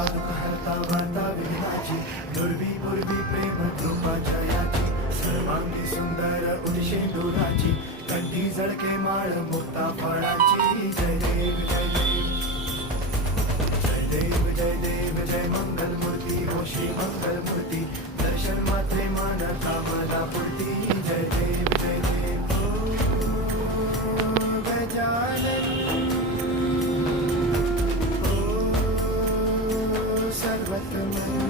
हरता दुःख हरता वार्ता विघ्नाची दुर्वी पूर्वी प्रेम कृपाच्या याची सर्वांगी सुंदर उदिशेंदुराची कंठी जळके माळ मुक्ता फळाची जय देव जय देव जय देव जय देव जय मंगल मूर्ती होशी मंगल मूर्ती दर्शन मात्रे मान कामना पूर्ती जय देव गजानन सर्वत्र